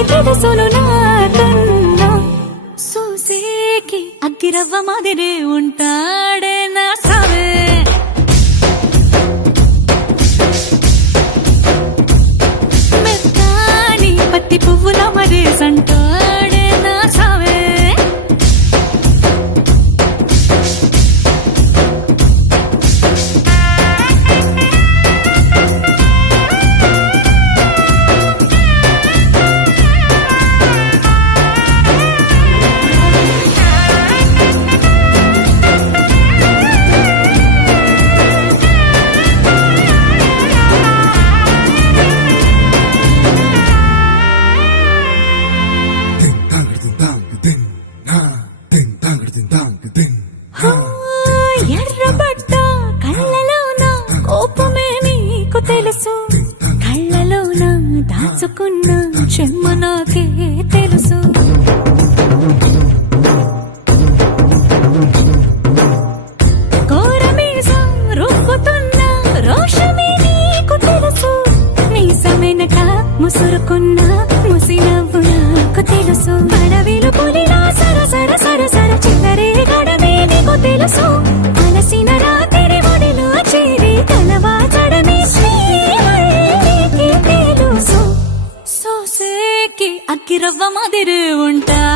దేవుడెవరికి తెలుసును నాకన్నా సూసేకి అగ్గిరవ్వ మాదిరే ఉంటాడే నా సవే. మెత్తాని పత్తి పువ్వుల మరే సంటాడే తెలుసు. కళ్ళలోన దాచుకున్న చెమ్మ నాకే తెలుసు. ముసురుకున్న ముసినవ్వు నాకు తెలుసు. అడవిలు పులిలా సర సర సర శ్రీవల్లికి తెలుసు సోసేకి అక్కిరవ్వ మాదిరి ఉంటా